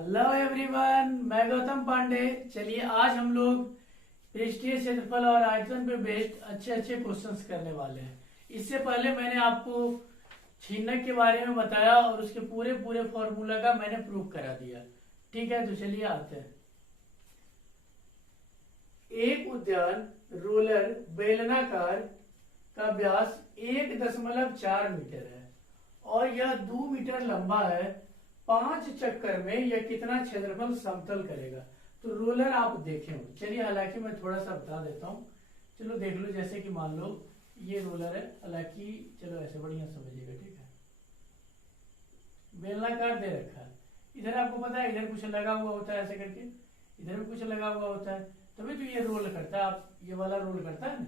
Hello everyone, मैं गौतम पांडे। चलिए आज हम लोग पृष्ठीय क्षेत्रफल और आयतन पे बेस्ड अच्छे अच्छे क्वेश्चंस करने वाले हैं। इससे पहले मैंने आपको छीनक के बारे में बताया और उसके पूरे पूरे फॉर्मूला का मैंने प्रूव करा दिया। ठीक है, तो चलिए आते हैं। एक उद्यान रोलर बेलनाकार का व्यास 1.4 मीटर है और यह 2 मीटर लंबा है। 5 चक्कर में यह कितना क्षेत्रफल समतल करेगा? तो रोलर आप देखे हो। चलिए, हालांकि मैं थोड़ा सा बता देता हूँ। चलो देख लो, जैसे कि मान लो ये रोलर है, हालांकि चलो ऐसे बढ़िया समझिएगा। ठीक है, बेलनाकार दे रखा है। इधर आपको पता है इधर कुछ लगा हुआ होता है, ऐसे करके इधर भी कुछ लगा हुआ होता है, तभी तो ये रोल करता है। आप ये वाला रोल करता है ना।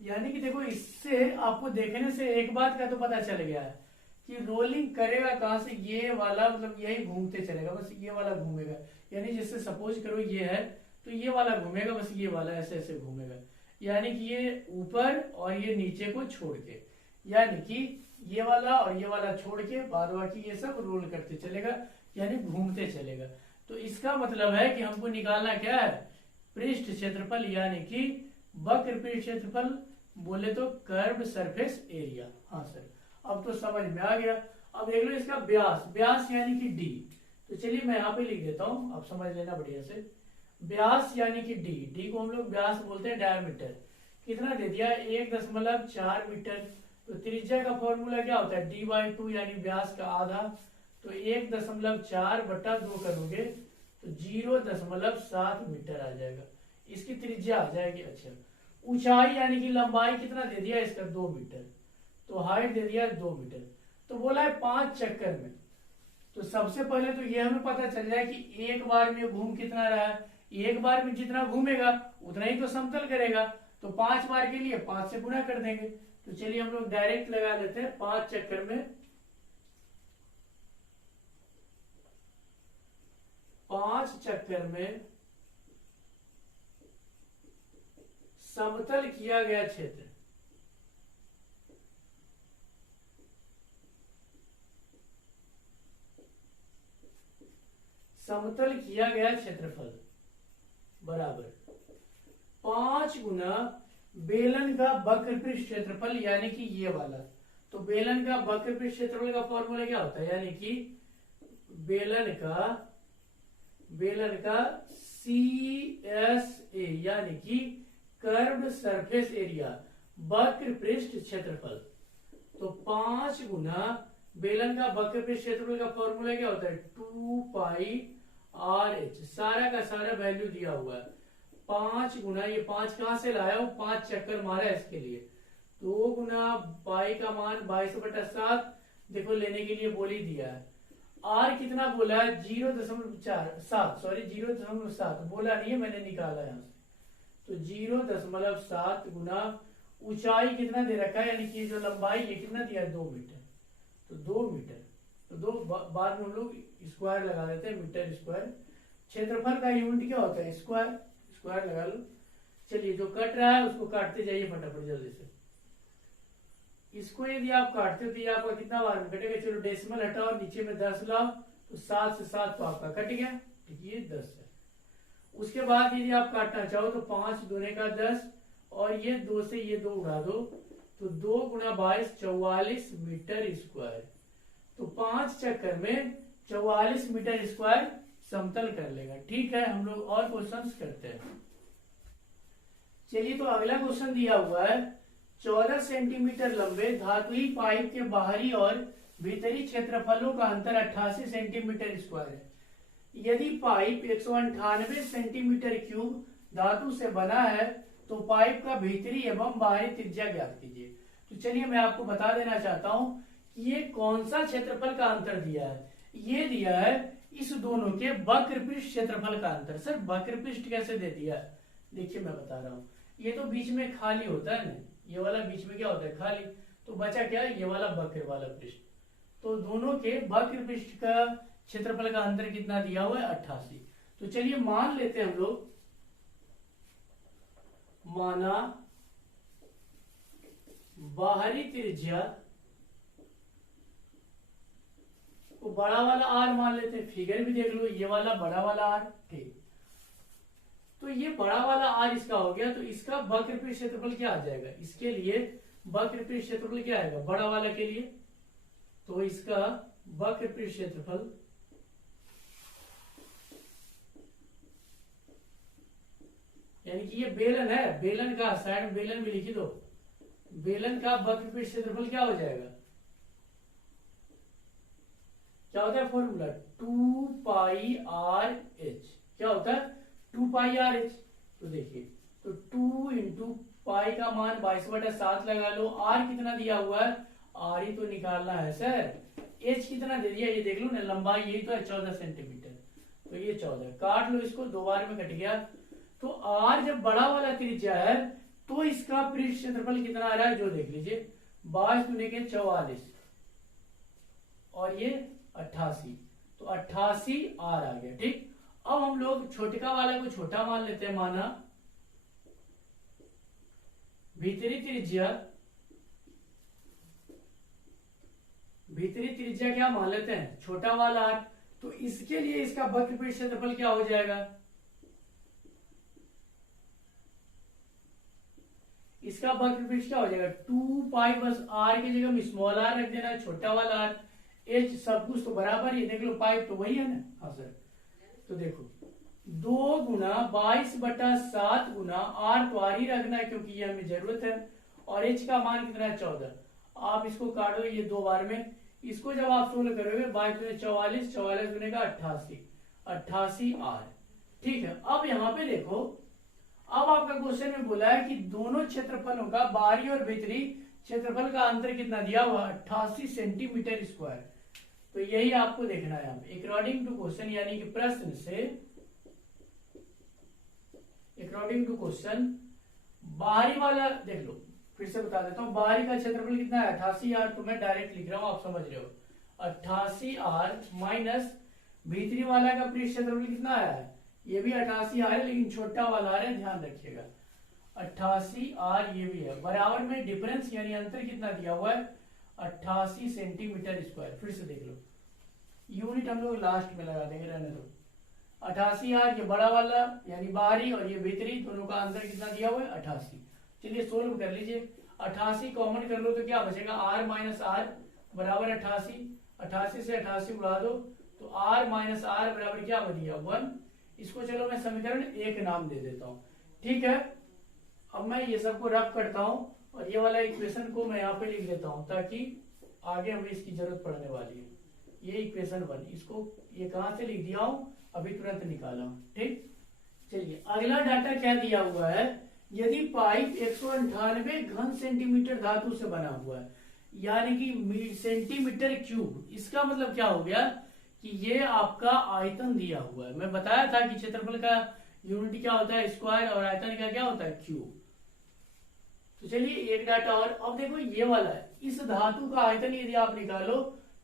यानी कि देखो, इससे आपको देखने से एक बात का तो पता चल गया है कि रोलिंग करेगा कहां से। ये वाला मतलब यही घूमते चलेगा, बस ये वाला घूमेगा। यानी जैसे सपोज करो ये है तो ये वाला घूमेगा, बस ये वाला ऐसे ऐसे घूमेगा। यानी कि ये ऊपर और ये नीचे को छोड़ के, यानी कि ये वाला और ये वाला छोड़ के बाद बाकी ये सब रोल करते चलेगा, यानी घूमते चलेगा। तो इसका मतलब है कि हमको निकालना क्या है? पृष्ठ क्षेत्रफल, यानी कि वक्र पृष्ठ क्षेत्रफल, बोले तो कर्व सरफेस एरिया। हाँ सर, अब तो समझ में आ गया। अब देख लो इसका व्यास, व्यास यानी कि डी। तो चलिए मैं यहाँ पे लिख देता हूँ, आप समझ लेना बढ़िया से। व्यास यानी कि डी, डी को हम लोग व्यास बोलते हैं, डायमीटर। कितना दे दिया? 1.4 मीटर। तो त्रिज्या का फॉर्मूला क्या होता है? d/2, यानी व्यास का आधा। तो 1.4/2 करोगे तो 0.7 मीटर आ जाएगा, इसकी त्रिज्या आ जाएगी। अच्छा, ऊंचाई यानी कि लंबाई कितना दे दिया इसका? 2 मीटर। तो हाइट दे दिया 2 मीटर। तो बोला है 5 चक्कर में। तो सबसे पहले तो ये हमें पता चल जाए कि एक बार में घूम कितना रहा है। एक बार में जितना घूमेगा उतना ही तो समतल करेगा। तो 5 बार के लिए 5 से गुणा कर देंगे। तो चलिए हम लोग डायरेक्ट लगा लेते हैं। 5 चक्कर में 5 चक्कर में समतल किया गया क्षेत्र, समतल किया गया क्षेत्रफल बराबर 5 गुना बेलन का वक्र पृष्ठ क्षेत्रफल, यानी कि ये वाला। तो बेलन का वक्र पृष्ठ क्षेत्रफल का फॉर्मूला क्या होता है? यानी कि बेलन का CSA, यानी कि कर्व सरफेस एरिया, वक्र पृष्ठ क्षेत्रफल। तो 5 गुना बेलन का वक्र पृष्ठ क्षेत्रफल का फॉर्मूला क्या होता है? 2πRH। सारा का सारा वैल्यू दिया हुआ है। 5 गुना, ये 5 कहां से लाया हूं? 5 चक्कर मारा इसके लिए। 2 गुना पाई का मान 22/7, देखो लेने के लिए बोल ही दिया है। आर कितना बोला है? 0.7, सॉरी 0.7 बोला नहीं है, मैंने निकाला यहां से। तो 0.7 गुना ऊंचाई कितना दे रखा है, यानी कि जो लंबाई ये कितना दिया है? 2 मीटर। तो 2 मीटर, तो दो बाद में हम लोग स्क्वायर लगा देते हैं, मीटर स्क्वायर। क्षेत्रफल का यूनिट क्या होता है? स्क्वायर, स्क्वायर लगा लो। चलिए, जो कट रहा है उसको काटते जाइए फटाफट जल्दी से। इसको यदि आप काटते हो तो ये आपका कितना बार में कटेगा? चलो डेसिमल हटाओ, नीचे में 10 लाओ, तो 7 से 7 तो आपका कट गया। ये 10 है। उसके बाद यदि आप काटना चाहो तो 5 दूने का 10, और ये 2 से ये 2 उड़ा दो, तो 2 गुना 22, 44 मीटर स्क्वायर। तो 5 चक्कर में 44 मीटर स्क्वायर समतल कर लेगा। ठीक है, हम लोग और क्वेश्चंस करते हैं। चलिए, तो अगला क्वेश्चन दिया हुआ है, 14 सेंटीमीटर लंबे धातुई पाइप के बाहरी और भीतरी क्षेत्रफलों का अंतर 88 सेंटीमीटर स्क्वायर है। यदि पाइप 198 सेंटीमीटर क्यूब धातु से बना है तो पाइप का भीतरी एवं बाहरी त्रिज्या ज्ञात कीजिए। तो चलिए मैं आपको बता देना चाहता हूं कि ये कौन सा क्षेत्रफल का अंतर दिया है। ये दिया है इस दोनों के वक्र पृष्ठ क्षेत्रफल का अंतर। सर वक्र पृष्ठ कैसे दे दिया है? देखिए मैं बता रहा हूँ। ये तो बीच में खाली होता है ना, ये वाला बीच में क्या होता है? खाली। तो बचा क्या? ये वाला वक्र वाला पृष्ठ। तो दोनों के वक्र पृष्ठ का क्षेत्रफल का अंतर कितना दिया हुआ है? 88। तो चलिए मान लेते हैं हम लोग, माना बाहरी त्रिज्या को बड़ा वाला आर मान लेते हैं, फिगर भी देख लो, ये वाला बड़ा वाला आर, ठीक। तो ये बड़ा वाला आर इसका हो गया, तो इसका वक्र पृष्ठ क्षेत्रफल क्या आ जाएगा, इसके लिए वक्र पृष्ठ क्षेत्रफल क्या आएगा बड़ा वाला के लिए, तो इसका वक्र पृष्ठ क्षेत्रफल यानी कि ये बेलन है, बेलन का साइड में बेलन भी लिखी दो, बेलन का वक्र पृष्ठ क्षेत्रफल क्या हो जाएगा, क्या होता है फॉर्मूला 2 पाई आर एच, क्या होता है 2 पाई आर एच। तो देखिए, तो 2 इंटू पाई का मान 22/7 लगा लो, आर कितना दिया हुआ है, आर ही तो निकालना है सर, एच कितना दे दिया ये देख लो ना, लंबाई यही तो है 14 सेंटीमीटर, तो ये 14, काट लो इसको, 2 बार में कट गया। तो आर जब बड़ा वाला त्रिज्या है तो इसका पृष्ठ क्षेत्रफल कितना आ रहा है जो देख लीजिए, 22 दूनी के 44 और ये 88, तो 88 आर आ गया, ठीक। अब हम लोग छोटका वाला को छोटा मान लेते हैं, माना भीतरी त्रिज्या क्या मान लेते हैं छोटा वाला आर, तो इसके लिए इसका वक्र पृष्ठ क्षेत्रफल क्या हो जाएगा, इसका वक्र पृष्ठ क्या हो जाएगा 2 पाई, बस आर की जगह में स्मॉल आर रख देना, छोटा वाला आर, एच सब कुछ तो बराबर ही, देख लो पाई तो वही है ना, हाँ सर। तो देखो 2 गुना 22/7 गुना आर तो आर ही रखना है क्योंकि ये हमें जरूरत है, और एच का मान कितना है 14, आप इसको काटो ये 2 बार में, इसको जब आप सोल्व करोगे 22 दूनी 44, 44 दूनी का 88, 88 आर, ठीक है। अब यहाँ पे देखो, अब आपका क्वेश्चन में बोला है कि दोनों क्षेत्रफलों का बाहरी और भीतरी क्षेत्रफल का अंतर कितना दिया हुआ 88 सेंटीमीटर स्क्वायर, तो यही आपको देखना है अकॉर्डिंग टू क्वेश्चन, यानी कि प्रश्न से अकॉर्डिंग टू क्वेश्चन बाहरी वाला देख लो, फिर से बता देता हूं, बाहरी का क्षेत्रफल कितना है 88 आर, तो मैं डायरेक्ट लिख रहा हूं आप समझ रहे हो, 88 आर माइनस भीतरी वाला का पृष्ठ क्षेत्रफल कितना आया है, ये भी 88 आर है लेकिन छोटा वाला आर है, ध्यान रखिएगा 88 आर ये भी है, बराबर में डिफरेंस यानी अंतर कितना दिया हुआ है 88 सेंटीमीटर स्क्वायर। फिर से देख लो, यूनिट हम लोग लास्ट में लगा देंगे, रहने दो, 88 आर ये बड़ा वाला यानी बाहरी और ये भीतरी, दोनों का अंतर कितना दिया हुआ है 88। चलिए सोल्व कर लीजिए, 88 कॉमन कर लो तो क्या बचेगा आर माइनस आर बराबर 88, 88 से 88 उड़ा दो तो आर माइनस आर बराबर क्या बन गया 1, इसको चलो मैं समीकरण 1 नाम दे देता हूं, ठीक है। अब मैं ये सबको रफ करता हूं और ये वाला इक्वेशन को मैं यहाँ पे लिख देता हूं ताकि आगे हमें इसकी जरूरत पड़ने वाली है, ये इक्वेशन 1, इसको ये कहां से लिख दिया हूं अभी तुरंत निकाला हूं, ठीक। चलिए अगला डाटा क्या दिया हुआ है, यदि पाइप 198 घन सेंटीमीटर धातु से बना हुआ है, यानी कि सेंटीमीटर क्यूब, इसका मतलब क्या हो गया कि ये आपका आयतन दिया हुआ है, मैं बताया था कि क्षेत्रफल का यूनिट क्या होता है स्क्वायर और आयतन का क्या होता है क्यूब। तो चलिए एक डाटा और, अब देखो ये वाला है, इस धातु का आयतन यदि आप निकालो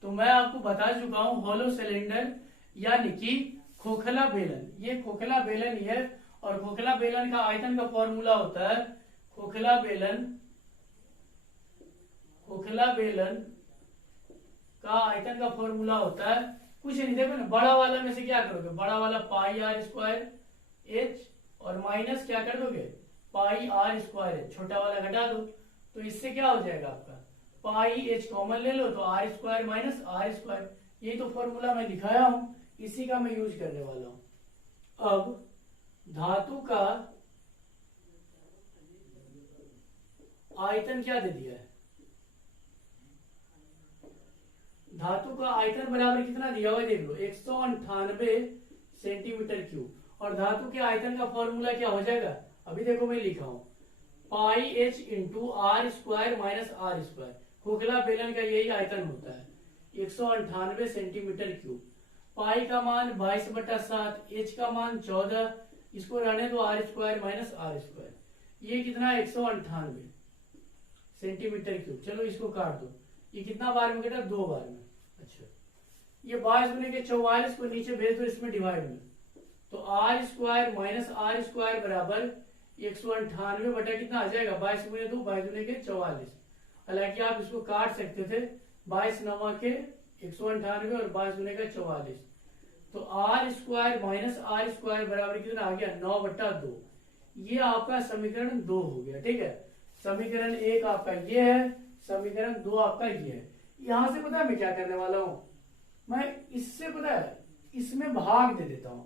तो मैं आपको बता चुका हूं होलो सिलेंडर यानी कि खोखला बेलन, ये खोखला बेलन ही है, और खोखला बेलन का आयतन का फॉर्मूला होता है, खोखला बेलन का आयतन का फॉर्मूला होता है कुछ नहीं, देखो ना बड़ा वाला में से क्या करोगे, बड़ा वाला पाई आर स्क्वायर एच और माइनस क्या कर दोगे पाई आर स्क्वायर एच, छोटा वाला घटा दो, तो इससे क्या हो जाएगा आपका पाई एच कॉमन ले लो तो R square minus R square, यही तो फॉर्मूला मैं दिखाया हूं, इसी का मैं यूज करने वाला हूं। अब धातु का आयतन क्या दे दिया है, धातु का आयतन बराबर कितना दिया हुआ है देख लो 198 सेंटीमीटर क्यूब, और धातु के आयतन का फॉर्मूला क्या हो जाएगा अभी देखो मैं लिखा हूं pi H into R square minus R square, खोखला बेलन का यही आयतन होता है 198 सेंटीमीटर क्यूब, पाई का मान 22/7, एच का मान 14, इसको रहने दो R square minus R square, ये कितना 198 सेंटीमीटर क्यूब। चलो इसको काट दो, ये कितना बार में कटा 2 बार में, अच्छा ये 22 गुने के 44 को नीचे भेज दो इसमें डिवाइड में, तो R square minus R square बराबर 198 बटा कितना आ जाएगा 22 गुने 2, 22 गुने के 44, हालांकि आप इसको काट सकते थे 22 9 के 198 और 22 गुने का 44। तो R square minus R square बराबर कितना आ गया 9/2। ये आपका समीकरण 2 हो गया। ठीक है, समीकरण 1 आपका ये है, समीकरण 2 आपका ये है। यहां से पता है मैं क्या करने वाला हूं, मैं इससे पता है इसमें भाग दे देता हूं।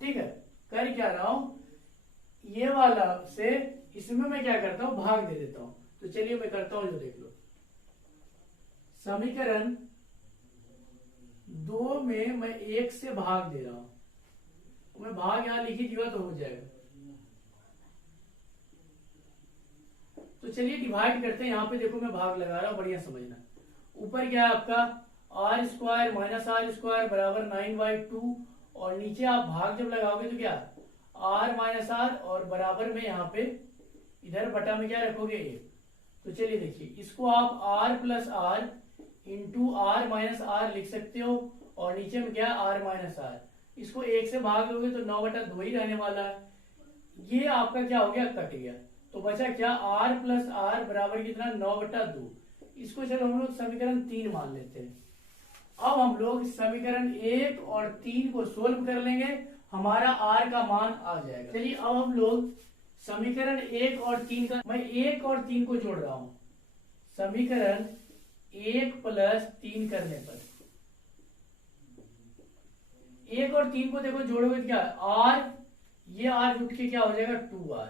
ठीक है, कर क्या रहा हूं, ये वाला से इसमें मैं क्या करता हूं भाग दे देता हूं। तो चलिए मैं करता हूं, जो देख लो, समीकरण 2 में मैं 1 से भाग दे रहा हूं। मैं भाग यहां लिख ही दिया तो हो जाएगा। तो चलिए डिवाइड करते हैं। यहां पे देखो मैं भाग लगा रहा हूं, बढ़िया समझना। ऊपर क्या है आपका R square minus R square बराबर 9/2 और नीचे आप भाग जब लगाओगे तो क्या आर माइनस आर और बराबर में यहाँ पे इधर बटा में क्या रखोगे 1। तो चलिए देखिए, इसको आप R plus R into R minus R लिख सकते हो और नीचे में क्या आर माइनस आर। इसको 1 से भाग दोगे तो 9/2 ही रहने वाला है। ये आपका क्या हो गया कट गया, तो बचा क्या आर प्लस आर बराबर कितना 9/2। इसको चलो हम लोग समीकरण 3 मान लेते हैं। अब हम लोग समीकरण 1 और 3 को सोल्व कर लेंगे, हमारा आर का मान आ जाएगा। चलिए अब हम लोग समीकरण 1 और 3 का, मैं 1 और 3 को जोड़ रहा हूं। समीकरण 1 प्लस 3 करने पर 1 और 3 को देखो जोड़ोगे तो क्या आर, ये आर जुट के क्या हो जाएगा 2r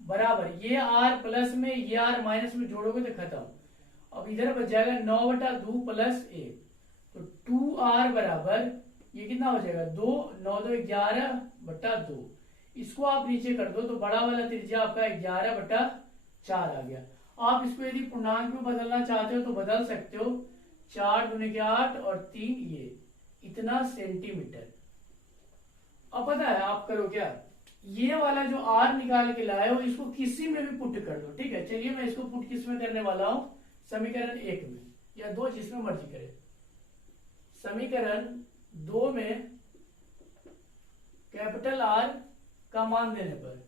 बराबर ये आर प्लस में ये आर माइनस में जोड़ोगे तो खत्म। अब इधर बच जाएगा 9/2 प्लस 1, तो 2r बराबर ये कितना हो जाएगा 2, 9 2 11/2। इसको आप नीचे कर दो तो बड़ा वाला त्रिज्या आपका 11/4 आ गया। आप इसको यदि पूर्णांक में बदलना चाहते हो तो बदल सकते हो, 4 दूने के 8 और 3 ये इतना सेंटीमीटर। अब पता है आप करो क्या, ये वाला जो आर निकाल के लाए हो इसको किसी में भी पुट कर दो। ठीक है, चलिए मैं इसको पुट किस में करने वाला हूं, समीकरण 1 में या 2 जिसमें मर्जी करे। समीकरण 2 में कैपिटल आर का मान देने पर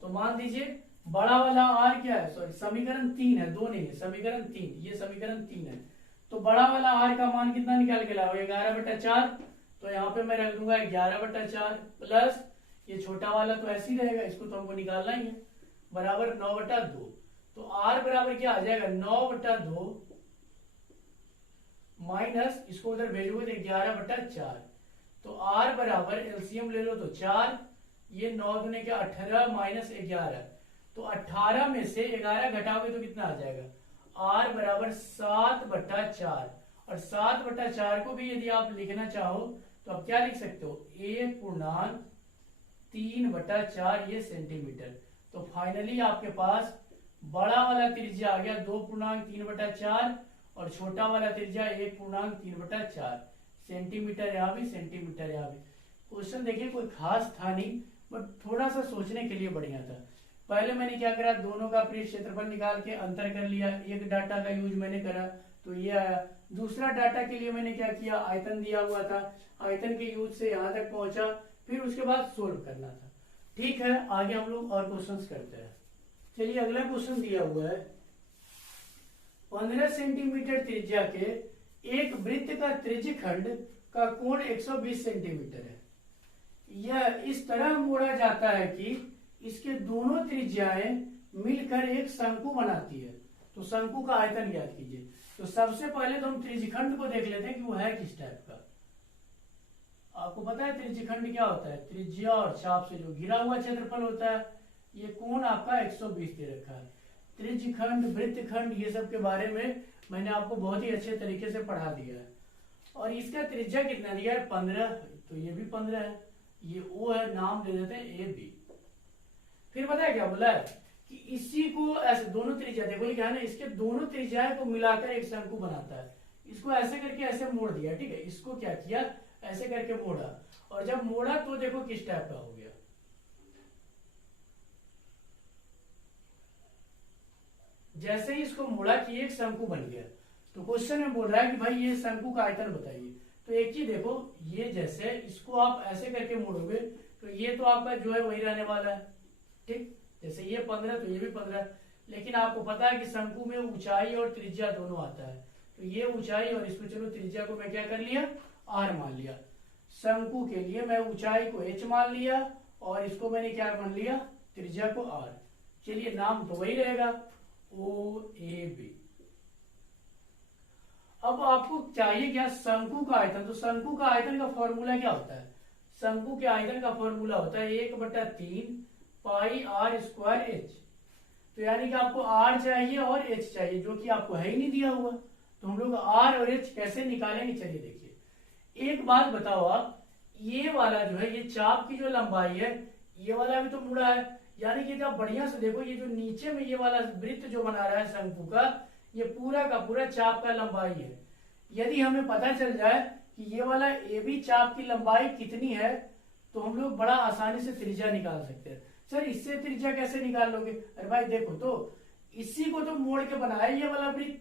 तो मान दीजिए बड़ा वाला आर क्या है, सॉरी समीकरण 3 है, 2 नहीं है, समीकरण 3, ये समीकरण 3 है। तो बड़ा वाला आर का मान कितना निकाल के लाओ 11/4, तो यहाँ पे मैं रख दूंगा 11/4 प्लस ये छोटा वाला तो ऐसे ही रहेगा, इसको तो हमको निकालना ही है, बराबर 9/2। तो आर बराबर क्या आ जाएगा 9/2 माइनस इसको उधर भेजोगे तो 11/4। तो आर बराबर एलसीएम ले लो तो 4, ये 9 दूने के 18 माइनस 11, तो 18 में से 11 घटाओगे तो कितना आ जाएगा आर बराबर 7/4। और 7/4 को भी यदि आप लिखना चाहो तो आप क्या लिख सकते हो 1.3/4 ये सेंटीमीटर। तो फाइनली आपके पास बड़ा वाला त्रिज्या आ गया 2.3/4 और छोटा वाला त्रिज्या 1.3/4 सेंटीमीटर। यहाँ भी सेंटीमीटर यहाँ भी। क्वेश्चन देखिए कोई खास था नहीं, बट थोड़ा सा सोचने के लिए बढ़िया था। पहले मैंने क्या करा, दोनों का पृष्ठ क्षेत्रफल निकाल के अंतर कर लिया, एक डाटा का यूज मैंने करा तो ये आया। दूसरा डाटा के लिए मैंने क्या किया, आयतन दिया हुआ था, आयतन के यूज से यहां तक पहुंचा, फिर उसके बाद सोल्व करना था। ठीक है, आगे हम लोग और क्वेश्चंस करते हैं। चलिए अगला क्वेश्चन दिया हुआ है 15 सेंटीमीटर त्रिज्या के एक वृत्त का त्रिज्यखंड का कोण 120 सेंटीमीटर है। यह इस तरह मोड़ा जाता है कि इसके दोनों त्रिज्याएं मिलकर एक शंकु बनाती है। तो शंकु का आयतन ज्ञात कीजिए। तो सबसे पहले तो हम त्रिज्यखंड को देख लेते हैं कि वो है किस टाइप का। आपको पता है त्रिज्यखंड क्या होता है, त्रिज्या और चाप से जो घिरा हुआ क्षेत्रफल होता है। ये कोण आपका 120 दे रखा है। त्रिज्यखंड, वृत्तखंड, ये सब के बारे में मैंने आपको बहुत ही अच्छे तरीके से पढ़ा दिया है। और इसका त्रिज्या कितना दिया है 15, तो ये भी 15 है, ये ओ है, नाम दे देते हैं ए बी। फिर पता है क्या बोला है कि इसी को ऐसे दोनों त्रिज्या देखो लिखा है ना, इसके दोनों त्रिज्याएं को मिलाकर एक शंकु बनाता है। इसको ऐसे करके ऐसे मोड़ दिया। ठीक है, इसको क्या किया ऐसे करके मोड़ा, और जब मोड़ा तो देखो किस टाइप का हो गया। जैसे ही इसको मोड़ा कि एक शंकु बन गया। तो क्वेश्चन में बोल रहा है कि भाई ये शंकु का आयतन बताइए। तो एक चीज देखो, ये जैसे इसको आप ऐसे करके मोड़ोगे तो ये तो आपका जो है वही रहने वाला है। ठीक, जैसे ये 15 तो ये भी 15, लेकिन आपको पता है कि शंकु में ऊंचाई और त्रिज्या दोनों आता है, तो ये ऊंचाई और इसको चलो त्रिज्या को मैं क्या कर लिया, आर मान लिया। शंकु के लिए मैं ऊंचाई को एच मान लिया और इसको मैंने क्या मान लिया, त्रिज्या को आर। चलिए नाम तो वही रहेगा, ओ ए बी। अब आपको चाहिए क्या, शंकु का आयतन। तो शंकु का आयतन का फॉर्मूला क्या होता है, शंकु के आयतन का फॉर्मूला होता है 1/3 पाई आर स्क्वायर एच। तो यानी कि आपको आर चाहिए और एच चाहिए, जो कि आपको है ही नहीं दिया हुआ, तो हम लोग आर और एच कैसे निकालेंगे। चलिए देखिए, एक बात बताओ आप, ये वाला जो है, ये चाप की जो लंबाई है, ये वाला भी तो मुड़ा है, यानी कि आप बढ़िया से देखो, ये जो नीचे में ये वाला वृत्त जो बना रहा है शंकु का, ये पूरा का पूरा चाप का लंबाई है। यदि हमें पता चल जाए कि ये वाला ए बी चाप की लंबाई कितनी है, तो हम लोग बड़ा आसानी से त्रिज्या निकाल सकते हैं। सर इससे त्रिज्या कैसे निकाल लोगे, अरे भाई देखो, तो इसी को तो मोड़ के बनाया ये वाला वृत्त,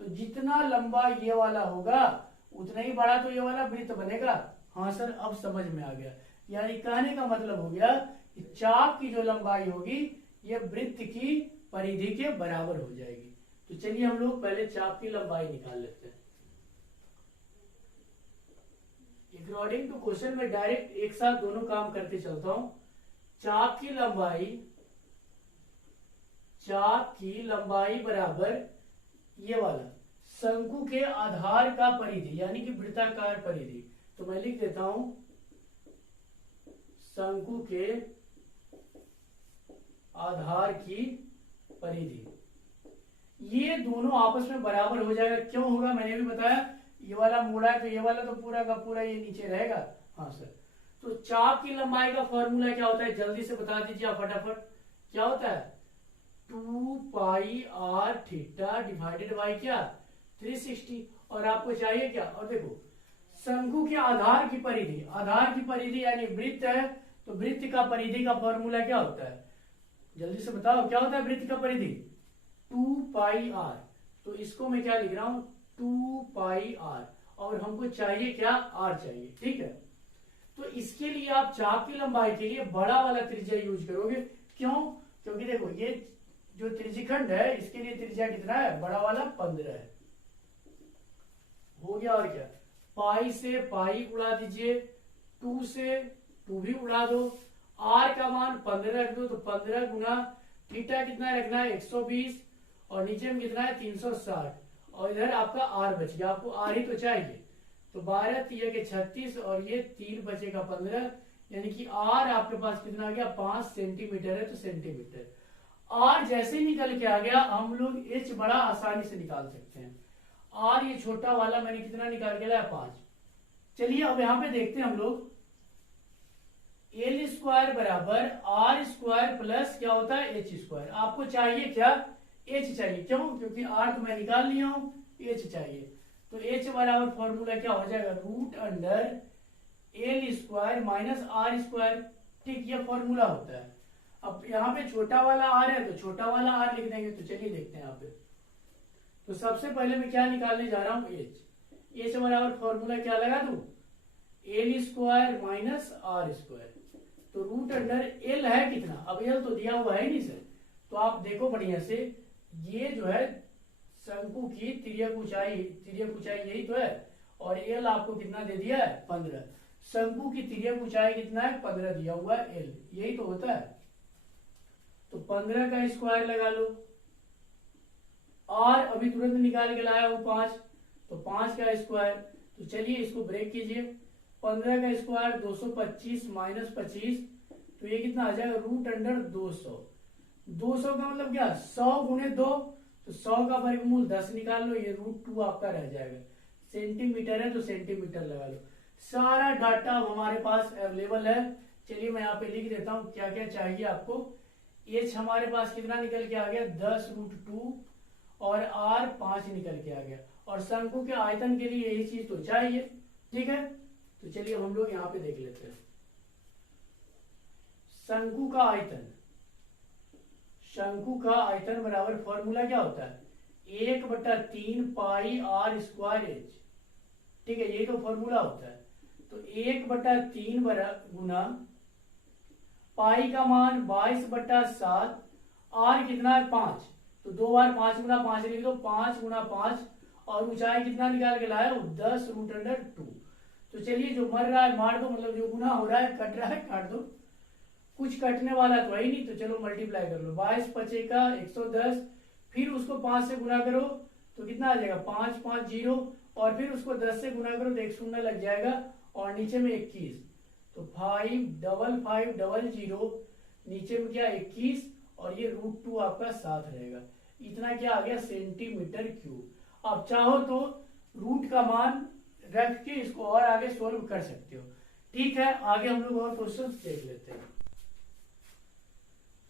तो जितना लंबा ये वाला होगा उतना ही बड़ा तो ये वाला वृत्त बनेगा। हाँ सर अब समझ में आ गया, यानी कहने का मतलब हो गया कि चाप की जो लंबाई होगी ये वृत्त की परिधि के बराबर हो जाएगी। तो चलिए हम लोग पहले चाप की लंबाई निकाल लेते हैं। अकॉर्डिंग टू क्वेश्चन में डायरेक्ट एक साथ दोनों काम करके चलता हूं। चाप की लंबाई बराबर ये वाला शंकु के आधार का परिधि, यानी कि वृत्ताकार परिधि। तो मैं लिख देता हूं शंकु के आधार की परिधि। ये दोनों आपस में बराबर हो जाएगा। क्यों होगा मैंने भी बताया, ये वाला मुड़ा है तो ये वाला तो पूरा का पूरा ये नीचे रहेगा। हाँ सर, तो चाप की लंबाई का फॉर्मूला क्या होता है, जल्दी से बता दीजिए आप फटाफट। क्या होता है, 2 पाई आर थीटा डिवाइडेड बाई क्या, 360। और आपको चाहिए क्या, और देखो शंकु के आधार की परिधि, आधार की परिधि यानी वृत्त है, तो वृत्त का परिधि का फॉर्मूला क्या होता है, जल्दी से बताओ क्या होता है वृत्त का परिधि, 2 पाई आर। तो इसको मैं क्या लिख रहा हूं, 2 पाई आर, और हमको चाहिए क्या, आर चाहिए। ठीक है, तो इसके लिए आप चाप की लंबाई के लिए बड़ा वाला त्रिज्या यूज करोगे। क्यों, क्योंकि देखो ये जो त्रिज्यखंड है इसके लिए त्रिज्या कितना है, बड़ा वाला 15 है। हो गया, और क्या, पाई से पाई उड़ा दीजिए, 2 से 2 भी उड़ा दो, आर का मान 15 रख दो, तो 15 गुना थीटा कितना रखना है 120, और नीचे में कितना है 360, और इधर आपका आर बच गया, आपको आर ही तो चाहिए। तो 12 3 के 36, और ये 3 बचेगा 15, यानी कि आर आपके पास कितना आ गया, 5 सेंटीमीटर है, तो सेंटीमीटर। आर जैसे ही निकल के आ गया, हम लोग एच बड़ा आसानी से निकाल सकते हैं। आर ये छोटा वाला मैंने कितना निकाल के लाया, 5। चलिए अब यहां पे देखते हैं हम लोग, एल स्क्वायर बराबर आर स्क्वायर प्लस क्या होता है, एच स्क्वायर। आपको चाहिए क्या, एच चाहिए। क्यों, क्योंकि आर तो मैं निकाल लिया हूं, एच चाहिए। तो एच बराबर फॉर्मूला क्या हो जाएगा, root under L square minus R square. ठीक, ये फॉर्मूला होता है। अब यहाँ पे छोटा वाला आर है तो छोटा वाला आर लिख देंगे। तो चलिए देखते हैं यहाँ पे, तो सबसे पहले मैं क्या निकालने जा रहा हूं, एच। एच बराबर फॉर्मूला क्या लगा दूं, L square minus R square. तो रूट अंडर एल है कितना, अब एल तो दिया हुआ है नहीं सर, तो आप देखो बढ़िया से, ये जो है शंकु की तिर्यक ऊंचाई यही तो है, और एल आपको कितना दे दिया है, 15। शंकु की तिर्यक ऊंचाई कितना है, 15 दिया हुआ है, एल यही तो होता है। तो 15 का स्क्वायर लगा लो, आर अभी तुरंत निकाल के लाया हूं 5, तो 5 का स्क्वायर। तो चलिए इसको ब्रेक कीजिए, 15 का स्क्वायर 225 माइनस 25, तो ये कितना आ जाएगा, रूट अंडर 200। 200 का मतलब क्या, 100 गुणे 2, तो 100 का वर्गमूल 10 निकाल लो, ये रूट 2 आपका रह जाएगा। सेंटीमीटर है तो सेंटीमीटर लगा लो। सारा डाटा हमारे पास अवेलेबल है। चलिए मैं यहाँ पे लिख देता हूँ क्या क्या चाहिए आपको। एच हमारे पास कितना निकल के आ गया, 10 रूट 2, और आर 5 निकल के आ गया, और शंकु के आयतन के लिए यही चीज तो चाहिए। ठीक है, तो चलिए हम लोग यहाँ पे देख लेते हैं शंकु का आयतन। शंकु का आयतन बराबर फॉर्मूला क्या होता है, 1/3 पाई आर स्क्वायर एच। ठीक है, ये तो फॉर्मूला होता है। तो 1/3 गुना पाई का मान 22/7, आर कितना है 5, तो 2 बार 5 गुना 5 लिख दो, 5 गुना 5, और ऊंचाई कितना निकाल के लाया, 10√2। तो चलिए जो मर रहा है मार दो, मतलब जो गुना हो रहा है कट रहा है काट दो, कुछ कटने वाला तो है ही नहीं, तो चलो मल्टीप्लाई कर लो, 22 पचे का 110, फिर उसको 5 से गुना करो तो कितना आ जाएगा, 5 5 0, और फिर उसको 10 से गुना करो तो एक शून्य लग जाएगा, और नीचे में 21, तो 55500, नीचे में क्या 21, और ये √2 आपका साथ रहेगा, इतना क्या आ गया सेंटीमीटर क्यूब। अब चाहो तो रूट का मान रख के इसको और आगे सोल्व कर सकते हो। ठीक है, आगे हम लोग और क्वेश्चन देख लेते हैं।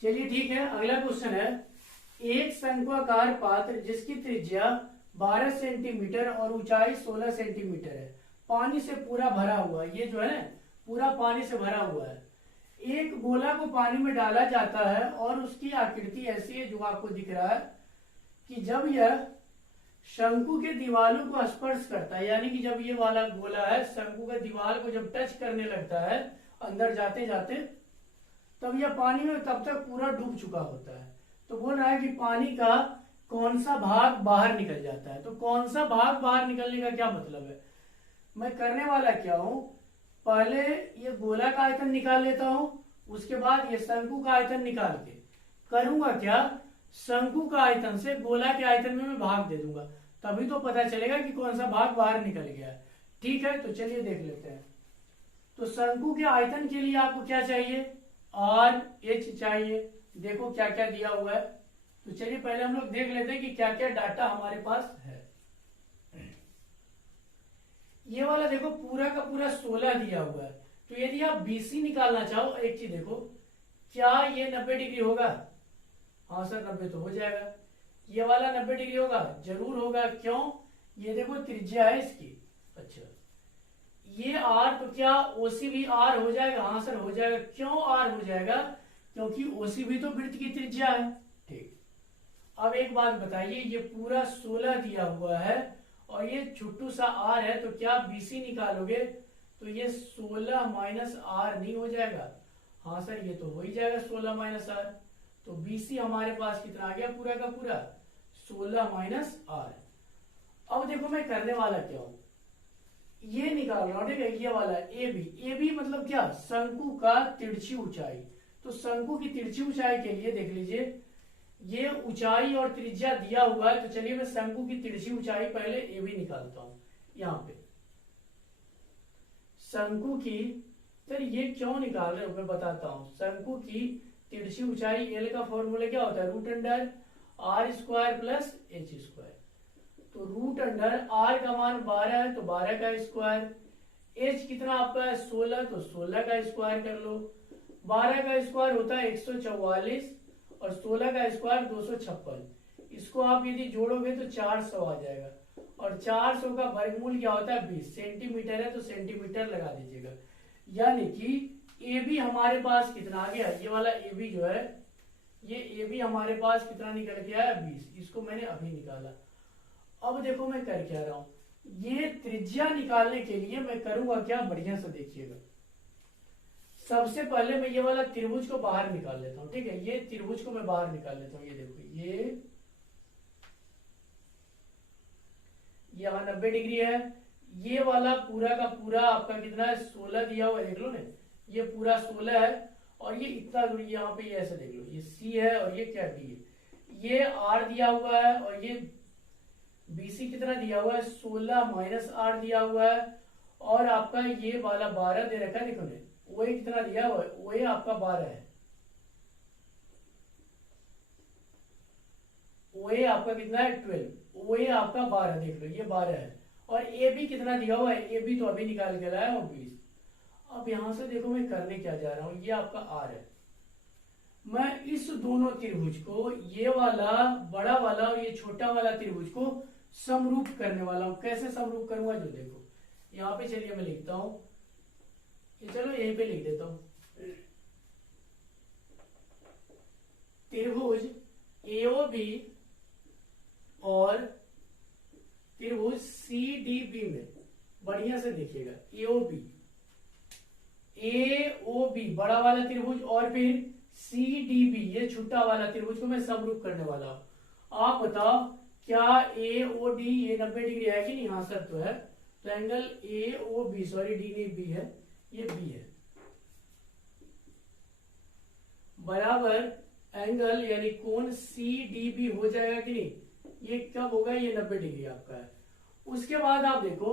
चलिए ठीक है, अगला क्वेश्चन है, एक शंक्वाकार पात्र जिसकी त्रिज्या 12 सेंटीमीटर और ऊंचाई 16 सेंटीमीटर है, पानी से पूरा भरा हुआ है, ये जो है पूरा पानी से भरा हुआ है। एक गोला को पानी में डाला जाता है और उसकी आकृति ऐसी है जो आपको दिख रहा है कि जब यह शंकु के दीवारों को स्पर्श करता है, यानी कि जब ये वाला गोला है शंकु के दीवार को जब टच करने लगता है अंदर जाते जाते, तब यह पानी में तब तक पूरा डूब चुका होता है। तो बोल रहा है कि पानी का कौन सा भाग बाहर निकल जाता है। तो कौन सा भाग बाहर निकलने का क्या मतलब है, मैं करने वाला क्या हूं, पहले ये गोला का आयतन निकाल लेता हूं, उसके बाद ये शंकु का आयतन निकाल के करूंगा क्या, शंकु का आयतन से गोला के आयतन में मैं भाग दे दूंगा, तभी तो पता चलेगा कि कौन सा भाग बाहर निकल गया है। ठीक है, तो चलिए देख लेते हैं। तो शंकु के आयतन के लिए आपको क्या चाहिए, RH चाहिए। देखो क्या क्या दिया हुआ है, तो चलिए पहले हम लोग देख लेते हैं कि क्या क्या डाटा हमारे पास है। ये वाला देखो पूरा का पूरा 16 दिया हुआ है, तो यदि आप BC निकालना चाहो, एक चीज देखो, क्या ये 90 डिग्री होगा, हाँ सर 90 तो हो जाएगा। ये वाला 90 डिग्री होगा, जरूर होगा, क्यों, ये देखो त्रिज्या है इसकी, अच्छा ये R, तो क्या OC भी R हो जाएगा, हाँ सर हो जाएगा। क्यों R हो जाएगा, क्योंकि OC भी तो वृत्त की त्रिज्या है। ठीक, अब एक बात बताइए, ये पूरा 16 दिया हुआ है और ये छोटू सा R है, तो क्या BC निकालोगे तो ये 16 माइनस R नहीं हो जाएगा, हाँ सर ये तो हो ही जाएगा 16 माइनस R। तो BC हमारे पास कितना आ गया, पूरा का पूरा 16 माइनस R। अब देखो मैं करने वाला क्या हूं, ये निकाल रहा हूं, ठीक है, ये वाला AB मतलब क्या, शंकु का तिरछी ऊंचाई। तो शंकु की तिरछी ऊंचाई के लिए देख लीजिए, ये ऊंचाई और त्रिज्या दिया हुआ है, तो चलिए मैं शंकु की तिरछी ऊंचाई पहले AB निकालता हूं। यहां पे शंकु की, सर ये क्यों निकाल रहे हो मैं बताता हूं। शंकु की तिरछी ऊंचाई L का फॉर्मूला क्या होता है, √R² प्लस H²। तो √R का मान 12 है, तो 12 का स्क्वायर, H कितना आपका है 16, तो 16 का स्क्वायर कर लो। 12 का स्क्वायर होता है 144 और 16 का स्क्वायर 256। इसको आप यदि जोड़ोगे तो 400 आ जाएगा, और 400 का वर्गमूल क्या होता है 20। सेंटीमीटर है तो सेंटीमीटर लगा दीजिएगा, यानी कि AB हमारे पास कितना आ गया, ये वाला AB जो है, ये AB हमारे पास कितना निकल के आया 20। इसको मैंने अभी निकाला। अब देखो मैं कर क्या रहा हूं, ये त्रिज्या निकालने के लिए मैं करूंगा क्या, बढ़िया से देखिएगा। सबसे पहले मैं ये वाला त्रिभुज को बाहर निकाल लेता हूं, ठीक है, ये त्रिभुज को मैं बाहर निकाल लेता हूं। ये देखो, ये यहाँ 90 डिग्री है, ये वाला पूरा का पूरा आपका कितना है 16 दिया हुआ है, देख लो ना, ये पूरा 16 है, और ये इतना दूरी यहाँ पे ये ऐसे देख लो, ये C है और ये क्या D है, ये R दिया हुआ है, और ये BC कितना दिया हुआ है 16 माइनस R दिया हुआ है, और आपका ये वाला 12 दे रखा है, देखो ना OA कितना दिया हुआ है, OA आपका 12 है, OA आपका कितना है 12, OA आपका 12, देख लो ये 12 है, और AB कितना दिया हुआ है, AB तो अभी निकाल के लाया हूं 20। अब यहां से देखो मैं करने क्या जा रहा हूं, ये आपका R है, मैं इस दोनों त्रिभुज को, ये वाला बड़ा वाला और ये छोटा वाला त्रिभुज को समरूप करने वाला हूं। कैसे समरूप करूंगा, जो देखो यहाँ पे, चलिए मैं लिखता हूं, ये चलो यहीं पे लिख देता हूं, त्रिभुज AOB और त्रिभुज CDB में, बढ़िया से देखिएगा, AOB बड़ा वाला त्रिभुज और फिर CDB ये छोटा वाला त्रिभुज को मैं समरूप करने वाला हूं। आप बताओ क्या ए ओ डी ये 90 डिग्री है कि नहीं? हाँ सर तो है। तो angle A O B, sorry D नहीं बी है, ये बी है, बराबर एंगल यानी कोण सी डी बी हो जाएगा कि नहीं? ये कब होगा? ये 90 डिग्री आपका है। उसके बाद आप देखो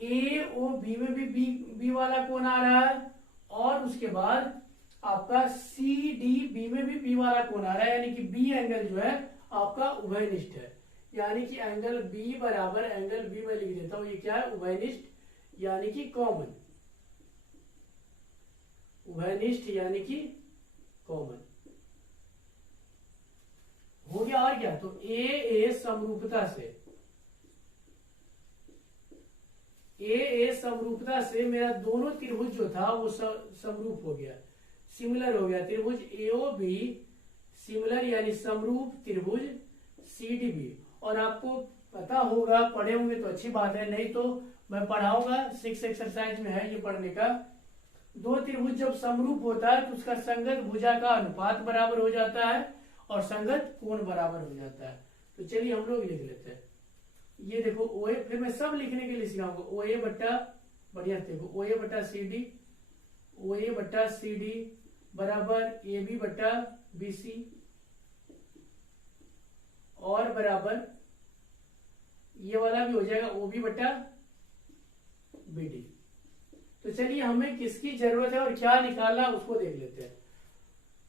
ए ओ बी में भी बी वाला कोण आ रहा है, और उसके बाद आपका सी डी बी में भी बी वाला कोण आ रहा है, यानी कि बी एंगल जो है आपका उभयनिष्ठ है। यानी कि एंगल बी बराबर एंगल बी में लिख देता हूं, ये क्या है? उभयनिष्ठ यानी कि कॉमन, उभयनिष्ठ यानी कि कॉमन हो गया। और क्या? तो ए समरूपता से, ए समरूपता से मेरा दोनों त्रिभुज जो था वो समरूप हो गया, सिमिलर हो गया। त्रिभुज एओबी सिमिलर यानी समरूप त्रिभुज सीडीबी। और आपको पता होगा, पढ़े होंगे तो अच्छी बात है, नहीं तो मैं पढ़ाऊंगा, 6 एक्सरसाइज में है ये पढ़ने का। दो त्रिभुज जब समरूप होता है तो उसका संगत भुजा का अनुपात बराबर हो जाता है और संगत कोण बराबर हो जाता है। तो चलिए हम लोग लिख लेते हैं। ये देखो ओ ए, फिर मैं सब लिखने के लिए सिखाऊंगा। ओ ए बट्टा, बढ़िया देखो, ओ ए बट्टा सी डी, ओ ए बट्टा सी डी बराबर ए बी बट्टा बी सी, और बराबर ये वाला भी हो जाएगा ओ बी बट्टा बी डी। तो चलिए हमें किसकी जरूरत है और क्या निकालना उसको देख लेते हैं।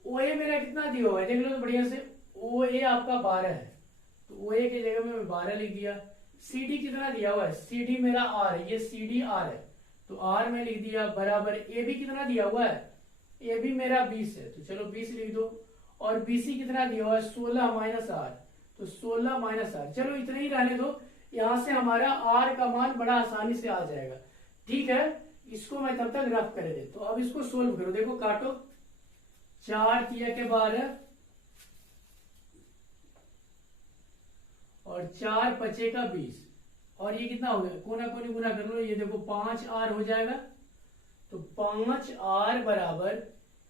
ओ ए मेरा कितना दिया हुआ है देख लो तो बढ़िया से। ओ ए आपका 12 है, तो ओ ए की जगह में मैं 12 लिख दिया। सी डी कितना दिया हुआ है? सी डी मेरा आर है, ये सी डी आर है, तो आर में लिख दिया, बराबर ए बी कितना दिया हुआ है? ए बी मेरा 20 है, तो चलो 20 लिख दो। और बी सी कितना दिया हुआ है? 16 माइनस आर, तो 16 माइनस आर। चलो इतना ही रहने दो, यहां से हमारा आर का मान बड़ा आसानी से आ जाएगा। ठीक है, इसको मैं तब तक रफ कर देता हूं। अब इसको सोल्व करो, देखो काटो, 4 तिया के 12 और 4 पचे का 20, और ये कितना हो गया? कोना कोनी गुना कर लो, ये देखो 5 आर हो जाएगा। तो 5 आर बराबर,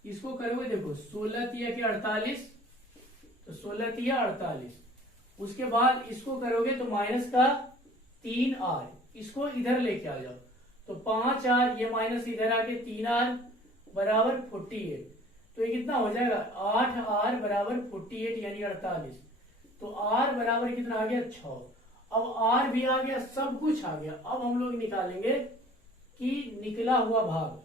इसको करोगे देखो 16 तिया के 48, तो 16 तिया 48। उसके बाद इसको करोगे तो माइनस का 3 आर, इसको इधर लेके आ जाओ, तो 5 आर, ये माइनस इधर आके 3 आर बराबर 48। तो ये कितना हो जाएगा? 8 आर बराबर 48 यानी 48। तो आर बराबर कितना आ गया? 6। अब आर भी आ गया, सब कुछ आ गया। अब हम लोग निकालेंगे कि निकला हुआ भाग।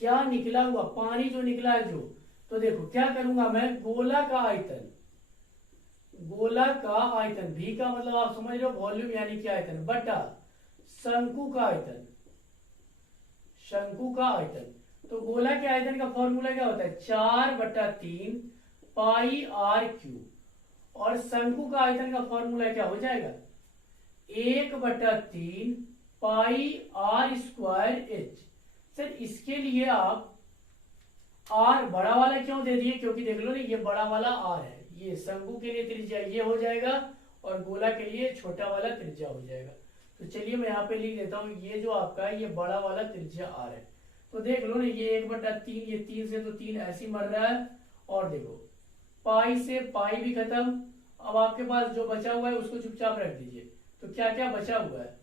क्या निकला हुआ? पानी जो निकला है जो, तो देखो क्या करूंगा मैं, गोला का आयतन, गोला का आयतन, भी का मतलब आप समझ रहे हो वॉल्यूम यानी कि आयतन, बटा शंकु का आयतन, शंकु का आयतन। तो गोला के आयतन का फॉर्मूला क्या होता है? 4/3 पाई आर क्यूब। और शंकु का आयतन का फॉर्मूला क्या हो जाएगा? 1/3 पाई आर स्क्वायर एच। सर इसके लिए आप आर बड़ा वाला क्यों दे दिए? क्योंकि देख लो ना, ये बड़ा वाला आर है, ये शंकु के लिए त्रिज्या ये हो जाएगा और गोला के लिए छोटा वाला त्रिज्या हो जाएगा। तो चलिए मैं यहाँ पे लिख देता हूँ, ये जो आपका है ये बड़ा वाला त्रिज्या आर है। तो देख लो ना, ये 1/3, ये 3 से तो 3 ऐसे ही मर रहा है। और देखो पाई से पाई भी खत्म। अब आपके पास जो बचा हुआ है उसको चुपचाप रख दीजिए। तो क्या क्या बचा हुआ है?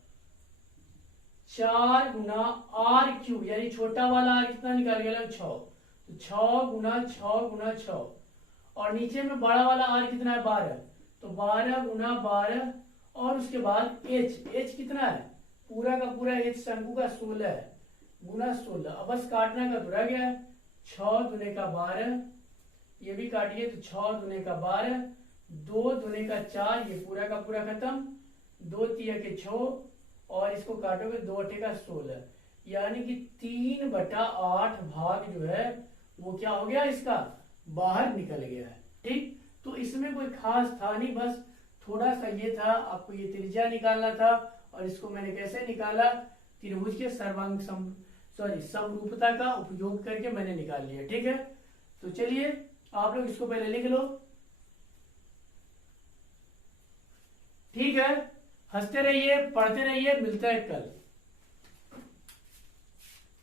4 गुना आर क्यूब, यानी छोटा वाला आर कितना निकाल गया? 6। तो 6 गुना 6 गुना 6, और नीचे में बड़ा वाला आर कितना है? 12। तो 12 गुना 12, और उसके बाद एच, एच कितना है? पूरा का पूरा एच शंकु का 16 है, गुना 16। अब बस काटना का तो रह गया, 6 दूने का 12, ये भी काटिए, तो 6 दूने का 12, 2 दूने का 4, ये पूरा का पूरा खत्म, 2 तिया के 6, और इसको काटोगे 2 अठे का 16, यानी कि 3/8 भाग जो है वो क्या हो गया? इसका बाहर निकल गया है। ठीक, तो इसमें कोई खास था नहीं, बस थोड़ा सा ये था, आपको ये त्रिज्या निकालना था। और इसको मैंने कैसे निकाला? त्रिभुज के सर्वांग समरूपता का उपयोग करके मैंने निकाल लिया। ठीक है, तो चलिए आप लोग इसको पहले लिख लो। ठीक है, हंसते रहिए, पढ़ते रहिए, मिलता है कल।